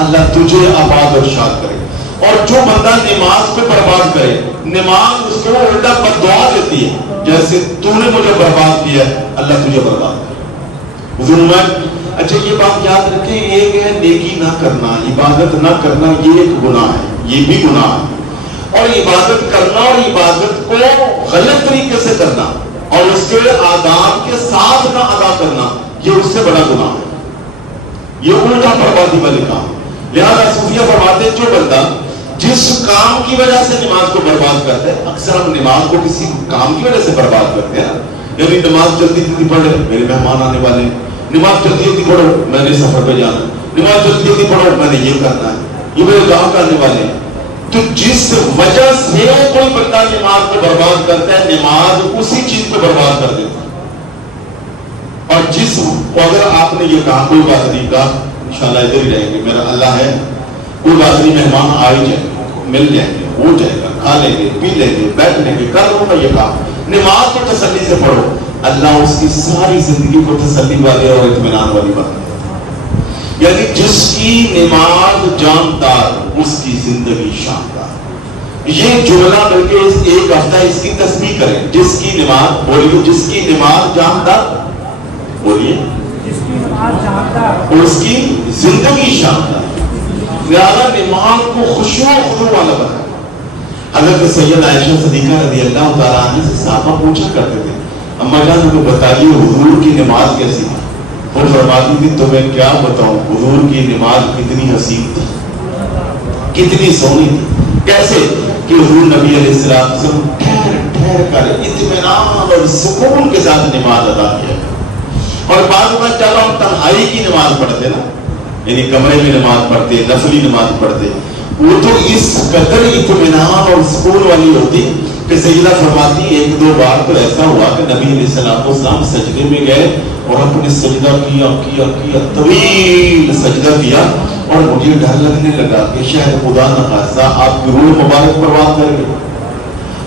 اللہ تجھے آباد اور شاد کرے. اور جو بندہ نماز کو برباد کرے, نماز اس کو الٹا بددعا دیتی ہے, جیسے تو نے مجھے برباد کیا ہے اللہ تجھے برباد کرے. حضور میں اچھا یہ بات یاد رکھیں, ایک ہے نیکی نہ کرنا, عبادت نہ کرنا, یہ ایک گناہ ہے, یہ بھی گناہ ہے. اور عبادت کرنا اور عبادت کو غلط طریقے سے کرنا اور اس کے آداب کے ساتھ نہ ادا کرنا, یہ اس سے بڑا گناہ ہے, یہ الٹا بربادی والی کام. لہذا صوفیہ فرماتے ہیں جو بندہ جس کام کی وجہ سے نماز کو برباد کرتا ہے, اکثر ہم نماز کو کسی کام کی وجہ سے برباد کرتے ہیں, یعنی نماز جلدی جلدی پڑھ لے, میرے مہمان آنے والے ہیں, نماز جلدی جلدی پڑھو, میں نے سفر پہ جانا, نماز جلدی جلدی پڑھو, میں نے یہ کرنا ہے, یہ میرے گاؤں کرنے والے ہیں. تو جس وجہ سے کوئی بندہ نماز کو برباد کرتا ہے, نماز اسی چیز کو برباد کر دیتا ہے. اور جس اگر آپ نے یہ کہا کوئی بات نہیں, کہا انشاءاللہ ادھر ہی رہیں گے, میرا اللہ ہے, کوئی بات نہیں, مہمان آ ہی جائیں گے, مل جائیں گے, ہو جائے گا, کھا لیں گے, پی لیں گے, بیٹھ لیں گے, کر لوں گا, یہ کہا. نماز کو تسلی سے پڑھو, اللہ اس کی ساری زندگی کو تسلی والے اور اطمینان والی بنا دیتا ہے. یعنی جس کی نماز جاندار اس کی زندگی شاندار. یہ جملہ بلکہ ایک ہفتہ اس کی تسبیح کریں, جس کی نماز, بولیے جس کی نماز جاندار, بولیے اور اس کی زندگی شاندار. لہذا نماز کو خشوع و خضوع والا بنا. حضرت سید عائشہ صدیقہ رضی اللہ تعالیٰ عنہ سے صحابہ پوچھا کرتے تھے, اما جان ہمیں بتائیے حضور کی نماز کیسی تھی. وہ فرماتی تھی تمہیں کیا بتاؤں, حضور کی نماز کتنی حسین تھی, کتنی سونی تھی. کیسے کہ حضور نبی علیہ السلام ٹھہر ٹھہر کر اطمینان اور سکون کے ساتھ نماز ادا کیا. اور بعض میں چلو ہم تنہائی کی نماز پڑھتے نا, یعنی کمرے میں نماز پڑھتے, نفلی نماز پڑھتے, وہ تو اس قدر اطمینان اور سکون والی ہوتی کہ سیدہ فرماتی ایک دو بار تو ایسا ہوا کہ نبی علیہ السلام سجدے میں گئے اور اپنے سجدہ کیا طویل سجدہ کیا, اور مجھے ڈر لگنے لگا کہ شاید خدا نہ خاصہ آپ کی روح مبارک پرواز کریں گے.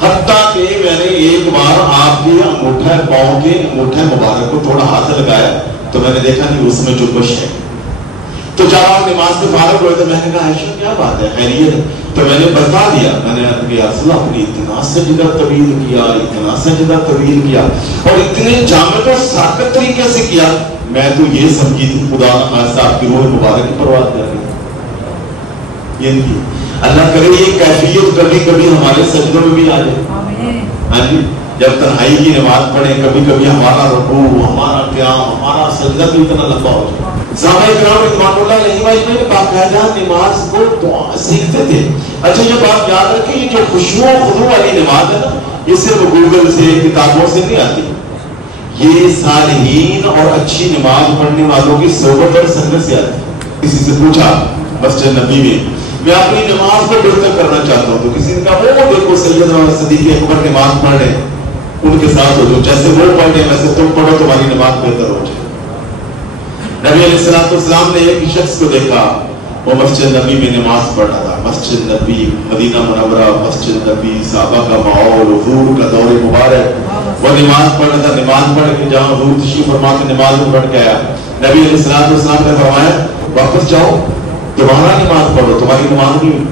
حتیٰ کہ میں نے ایک بار آپ کے انگوٹھے پاؤں کے انگوٹھے مبارک کو تھوڑا ہاتھ لگایا تو میں نے دیکھا کہ اس میں جنبش ہے. تو جب آپ نماز سے فارغ ہوئے تو میں نے کہا عائشہ کیا بات ہے, خیریت؟ تو میں نے بتا دیا, میں نے عرض کیا رسول اللہ نے اتنا سجدہ طویل کیا, اتنا سجدہ طویل کیا اور اتنے جامع و ساکت طریقے سے کیا, میں تو یہ سمجھی تھی خدا خاصہ آپ کی روح مبارک کی پرواز کر رہی ہے. یہ نہیں, اللہ کرے یہ کیفیت کبھی کبھی ہمارے سجدوں میں بھی آ جائے. ہاں جی, جب تنہائی کی نماز پڑھیں کبھی کبھی ہمارا رکوع, ہمارا قیام, ہمارا سجدہ بھی اتنا لمبا ہو جائے. صحابہ کرام رضوان اللہ علیہم اجمعین باقاعدہ نماز کو دعا سیکھتے تھے. اچھا یہ بات یاد رکھیں, یہ جو خشوع و خضوع والی نماز ہے نا, یہ صرف گوگل سے کتابوں سے نہیں آتی, یہ صالحین اور اچھی نماز پڑھنے والوں کی صحبت اور سنگت سے آتی. کسی سے پوچھا مسجد نبی میں اپنی نماز کو بہتر کرنا چاہتا ہوں, تو کسی نے کہا وہ دیکھو سیدنا صدیق اکبر نماز پڑھ رہے, ان کے ساتھ ہو جاؤ, جیسے وہ پڑھ رہے ویسے تم پڑھو, تمہاری نماز بہتر ہو جائے. نبی علیہ السلام نے ایک شخص کو دیکھا, وہ مسجد نبی میں نماز پڑھ رہا تھا. مسجد نبی, مدینہ منورہ, مسجد نبی, صحابہ کا ماحول, حضور کا دور مبارک, وہ نماز پڑھ رہا تھا. نماز پڑھ کے جہاں حضور تشریف فرما کے نماز میں پڑھ کے آیا, نبی علیہ السلام نے فرمایا واپس جاؤ, دوبارہ نماز پڑھو, تمہاری نماز نہیں ہوئی.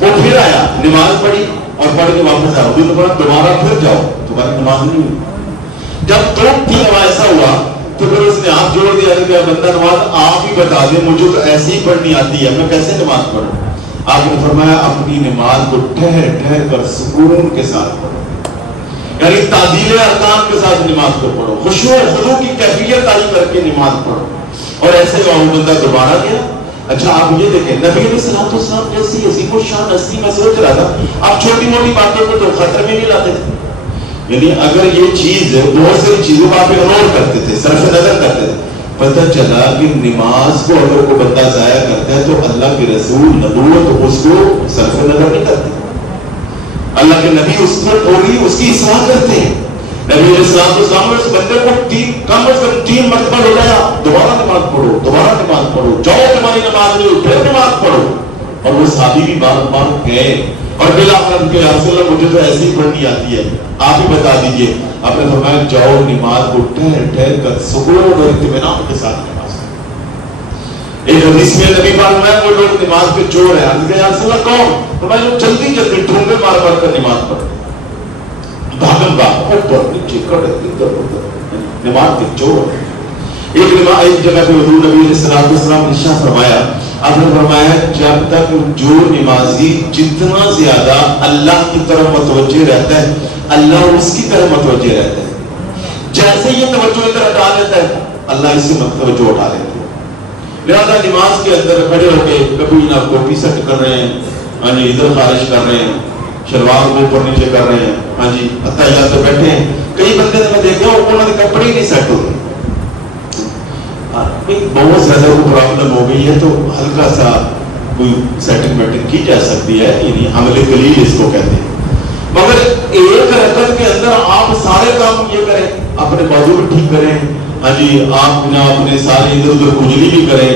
وہ پھر آیا, نماز پڑھی اور پڑھ کے واپس آیا, دوبارہ پھر جاؤ, تمہاری نماز نہیں ہوئی. جب تو پھر ایسا ہوا تو پھر اس نے ہاتھ جوڑ دیا کہ بندہ نماز آپ ہی بتا دیں, مجھے تو ایسی ہی پڑھنی آتی ہے, میں کیسے نماز پڑھوں. آپ نے فرمایا اپنی نماز کو ٹھہر ٹھہر کر سکون کے ساتھ پڑھو, یعنی تعدیل ارکان کے ساتھ نماز کو پڑھو, خشوع و خضوع کی کیفیت تعلیم کر کے نماز پڑھو. اور ایسے وہ بندہ دوبارہ گیا. اچھا آپ یہ دیکھیں, نبی علیہ السلام جیسی عظیم و شان ہستی میں سوچ رہا تھا, آپ چھوٹی موٹی باتوں کو تو خطر میں نہیں لاتے تھے. یعنی اگر یہ چیز بہت ساری چیزوں کو آپ اگنور کرتے تھے, صرف نظر کرتے تھے, پتہ چلا کہ نماز کو اگر کوئی بندہ ضائع کرتا ہے تو اللہ کے رسول نبوت اس کو صرف نظر نہیں کرتے, اللہ کے نبی اس کو تھوڑی اس کی اصلاح کرتے ہیں. نبی علیہ السلام اس بندے کو کم از کم 3 مرتبہ بلایا, دوبارہ نماز پڑھو, دوبارہ نماز پڑھو, جاؤ تمہاری نماز نہیں, پھر نماز پڑھو. اور وہ صحابی بھی بار بار گئے اور بالآخر کہ یا رسول اللہ مجھے تو ایسے ہی پڑھنی آتی ہے, آپ ہی بتا دیجئے. آپ نے فرمایا جاؤ نماز کو ٹھہر ٹھہر کر سکون اور اطمینان کے ساتھ نماز. ایک حدیث میں نبی فرمایا وہ لوگ نماز کے چور ہیں. عرض کیا یا رسول اللہ کون؟ تو میں جو جلدی جلدی ٹھونگے مار مار کر نماز پڑھتے بھاگم بھاگ اوپر نیچے کڑے ادھر ادھر نماز کے چور ہیں. ایک جگہ پہ حضور نبی علیہ السلام نے ارشاد فرمایا, آپ نے فرمایا جب تک جو نمازی جتنا زیادہ اللہ کی طرف متوجہ رہتا ہے اللہ اس کی طرف متوجہ رہتا ہے. جیسے یہ توجہ ادھر ہٹا لیتا ہے اللہ اس سے توجہ ہٹا لیتا ہے. لہذا نماز کے اندر کھڑے ہو کے کبھی نہ کوٹی سیٹ کر رہے ہیں, ہاں جی ادھر خارج کر رہے ہیں, شلوار کو اوپر نیچے کر رہے ہیں, ہاں جی اتحیات پہ بیٹھے ہیں. کئی بندے نے میں دیکھا انہوں نے کپڑے ہی نہیں سیٹ ہو گئے, بہت زیادہ کوئی پرابلم ہو گئی ہے تو ہلکا سا کوئی سیٹنگ ویٹنگ کی جا سکتی ہے, یعنی حمل قلیل اس کو کہتے ہیں. مگر ایک رکعت کے اندر آپ سارے کام یہ کریں, اپنے بازو بھی ٹھیک کریں, ہاں جی آپ نہ اپنے سارے ادھر ادھر کھجلی بھی کریں,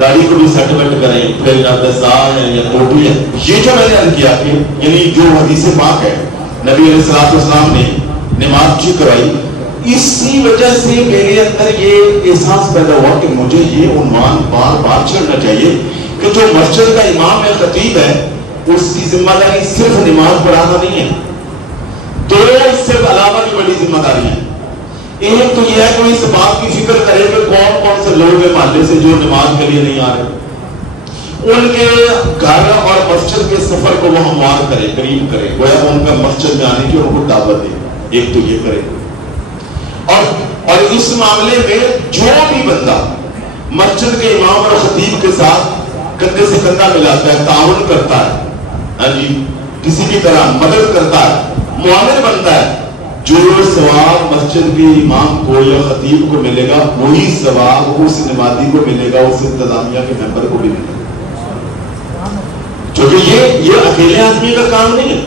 داڑھی کو بھی سیٹ ویٹ کریں, پھر نہ دستار ہے یا ٹوپی ہے. یہ جو میں نے عرض کیا کہ یعنی جو حدیث پاک ہے نبی علیہ السلام نے نماز ٹھیک کرائی, اسی وجہ سے میرے اندر یہ احساس پیدا ہوا کہ مجھے یہ عنوان بار بار چھڑنا چاہیے کہ جو مسجد کا امام ہے خطیب ہے اس کی ذمہ داری صرف نماز پڑھانا نہیں ہے, دو اس سے علاوہ بھی بڑی ذمہ داری ہے. ایک تو یہ ہے کہ اس بات کی فکر کرے کہ کون کون سے لوگ ہیں محلے سے جو نماز کے لیے نہیں آ رہے, ان کے گھر اور مسجد کے سفر کو وہ ہموار کرے, قریب کرے, گویا ان کا مسجد میں آنے کی ان کو دعوت دے. ایک تو یہ کرے. اور اس معاملے میں جو بھی بندہ مسجد کے امام اور خطیب کے ساتھ کندھے سے کندھا ملاتا ہے, تعاون کرتا ہے, ہاں جی کسی بھی طرح مدد کرتا ہے, معاون بنتا ہے, جو ثواب مسجد کے امام کو یا خطیب کو ملے گا وہی ثواب اس نمازی کو ملے گا, اس انتظامیہ کے ممبر کو بھی ملے گا. کیونکہ یہ اکیلے آدمی کا کام نہیں ہے.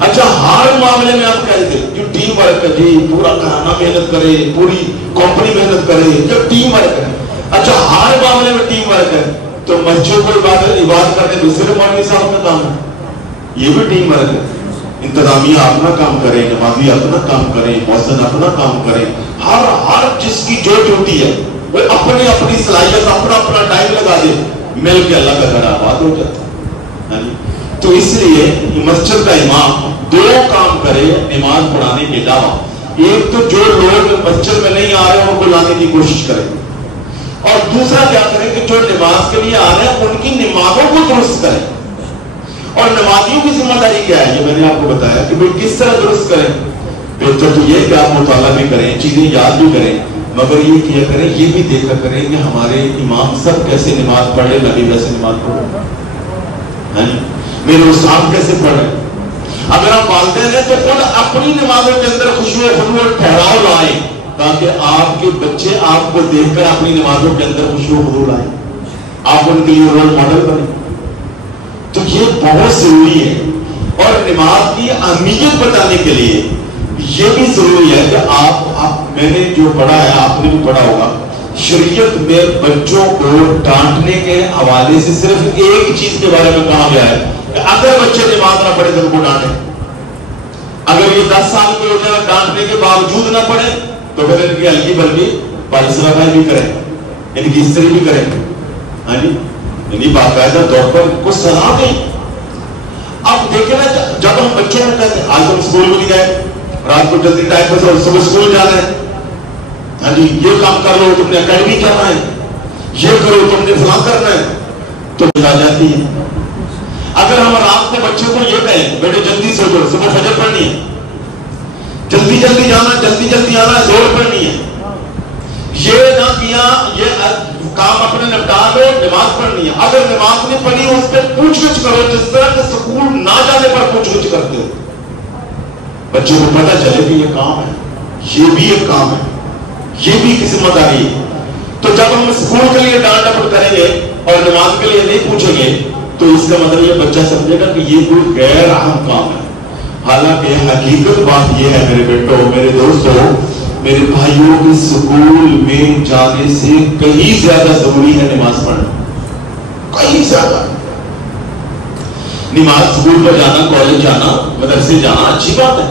اچھا ہر معاملے میں آپ کہہ دیں جو ٹیم ورک ہے, جی پورا گھرانہ محنت کرے, پوری کمپنی محنت کرے, جب ٹیم ورک ہے. اچھا ہر معاملے میں ٹیم ورک ہے تو مسجد کو عبادت کرنے دوسرے مولوی صاحب کا کام ہے, یہ بھی ٹیم ورک ہے. انتظامیہ اپنا کام کرے, نمازی اپنا کام کرے, مؤذن اپنا کام کرے, ہر جس کی جو ڈیوٹی ہے وہ اپنی اپنی صلاحیت اپنا ٹائم لگا دے, مل کے اللہ کا گھر آباد ہو جاتا ہے. تو اس لیے مسجد کا امام دو کام کرے نماز پڑھانے کے علاوہ. ایک تو جو لوگ مسجد میں نہیں آ رہے ہیں ان کو لانے کی کوشش کرے, اور دوسرا کیا کرے کہ جو نماز کے لیے آ رہے ہیں ان کی نمازوں کو درست کرے. اور نمازیوں کی ذمہ داری کیا ہے, یہ میں نے آپ کو بتایا کہ بھئی کس طرح درست کریں. بہتر تو یہ کہ آپ مطالعہ بھی کریں, چیزیں یاد بھی کریں, مگر یہ کیا کریں, یہ بھی دیکھا کریں کہ ہمارے امام سب کیسے نماز پڑھے, نبی ویسے نماز پڑھے, میرے استاد کیسے پڑھے. اگر آپ والدین ہیں تو خود اپنی نمازوں کے اندر خشوع و خضوع اور ٹھہراؤ لائیں تاکہ آپ کے بچے آپ کو دیکھ کر اپنی نمازوں کے اندر خشوع و خضوع لائیں, آپ ان کے لیے رول ماڈل بنیں. تو یہ بہت ضروری ہے. اور نماز کی اہمیت بتانے کے لیے یہ بھی ضروری ہے کہ میں نے جو پڑھا ہے آپ نے بھی پڑھا ہوگا, شریعت میں بچوں کو ڈانٹنے کے حوالے سے صرف ایک چیز کے بارے میں کہا گیا ہے کہ اگر بچے نماز نہ پڑھے تو ان کو ڈانٹیں. اگر یہ 10 سال کے ہو جائے ڈانٹنے کے باوجود نہ پڑھے تو پھر ان کی ہلکی بلکی پالسرا بھی کریں, ان کی استری بھی کریں, ہاں جی یعنی باقاعدہ طور پر کچھ سزا دیں. اب دیکھیں نا جب ہم بچوں کو کہتے ہیں آج ہم اسکول میں نہیں گئے, رات کو جلدی ٹائم پر صبح اسکول جانا ہے, ہاں جی یہ کام کر لو, تم نے اکیڈمی جانا ہے, یہ کرو تم نے فلاں کرنا ہے, تو آ جاتی ہے. اگر ہم رات میں بچوں کو یہ کہیں بیٹے جلدی سو جاؤ, صبح فجر پڑھنی ہے, جلدی جلدی جانا, جلدی جلدی آنا, زور پڑھنی ہے, یہ نہ کیا, یہ کام اپنے نپٹا لو, نماز پڑھنی ہے. اگر نماز نہیں پڑھی اس پہ پوچھ گچھ کرو جس طرح کہ سکول نہ جانے پر پوچھ گچھ کرتے ہو. بچوں کو پتہ چلے کہ یہ کام ہے, یہ بھی ایک کام ہے, یہ بھی ایک ذمہ داری ہے. تو جب ہم اسکول کے لیے ڈانٹ ڈپٹ کریں گے اور نماز کے لیے نہیں پوچھیں گے تو اس کا مطلب یہ بچہ سمجھے گا کہ یہ کوئی غیر اہم کام ہے. حالانکہ حقیقت بات یہ ہے میرے بیٹوں, میرے دوستوں, میرے بھائیوں کی سکول میں جانے سے کہیں زیادہ ضروری ہے نماز پڑھنا, کہیں زیادہ. نماز سکول پر جانا, کالج جانا, مدرسے جانا اچھی بات ہے,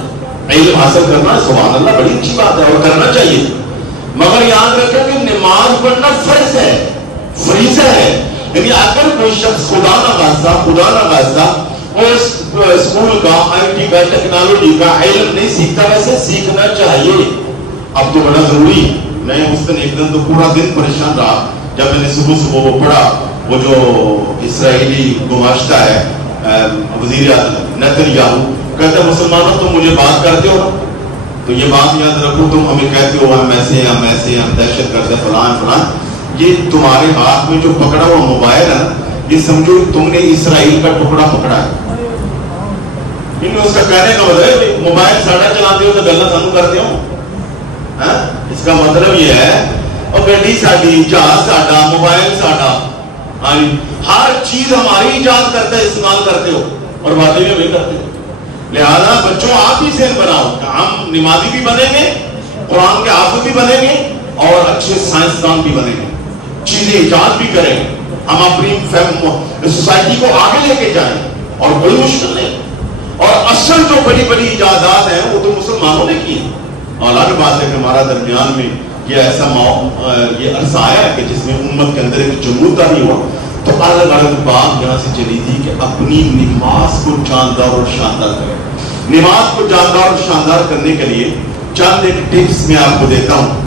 علم حاصل کرنا سبحان اللہ بڑی اچھی بات ہے اور کرنا چاہیے. مگر یاد رکھیں کہ نماز پڑھنا فرض ہے, فریضہ ہے. یعنی اگر کوئی شخص خدا نہ خاصہ وہ اسکول کا آئی ٹی کا ٹیکنالوجی کا علم نہیں سیکھتا، ویسے سیکھنا چاہیے، اب تو بڑا ضروری ہے۔ میں اس دن ایک دن تو پورا دن پریشان رہا جب میں نے صبح وہ پڑھا، وہ جو اسرائیلی گماشتہ ہے وزیر نیتن یاہو، کہتا ہے مسلمانوں تم مجھے بات کرتے ہو، تو یہ بات یاد رکھو، تم ہمیں کہتے ہو ہم ایسے ہم دہشت گرد ہیں فلاں، یہ تمہارے ہاتھ میں جو پکڑا ہوا موبائل ہے، یہ سمجھو تم نے اسرائیل کا ٹکڑا پکڑا ہے۔ اس کا کہنے کا مطلب ہے کہ موبائل ساڑا چلاتے ہو تو گلا سانو کرتے ہو، اس کا مطلب یہ ہے اور گڈی ساڈی، جہاز ساڈا، موبائل ساڈا، ہر چیز ہماری ایجاد کرتا ہے، استعمال کرتے ہو اور باتیں بھی ہمیں کرتے ہو۔ لہذا بچوں آپ ہی ذہن بناؤ کہ ہم نمازی بھی بنیں گے، قرآن کے حافظ بھی بنیں گے اور اچھے سائنسدان بھی بنیں گے، چیزیں ایجاد بھی کریں گے، ہم اپنی سوسائٹی کو آگے لے کے جائیں، اور بڑی مشکل نہیں، اور اصل جو بڑی بڑی ایجادات ہیں وہ تو مسلمانوں نے کی ہیں۔ اور الگ بات ہے کہ ہمارا درمیان میں یہ ایسا یہ عرصہ آیا ہے کہ جس میں امت کے اندر ایک جمہوریت نہیں ہوا، تو الگ الگ بات یہاں سے چلی تھی کہ اپنی نماز کو جاندار اور شاندار کریں۔ نماز کو جاندار اور شاندار کرنے کے لیے چند ایک ٹپس میں آپ کو دیتا ہوں۔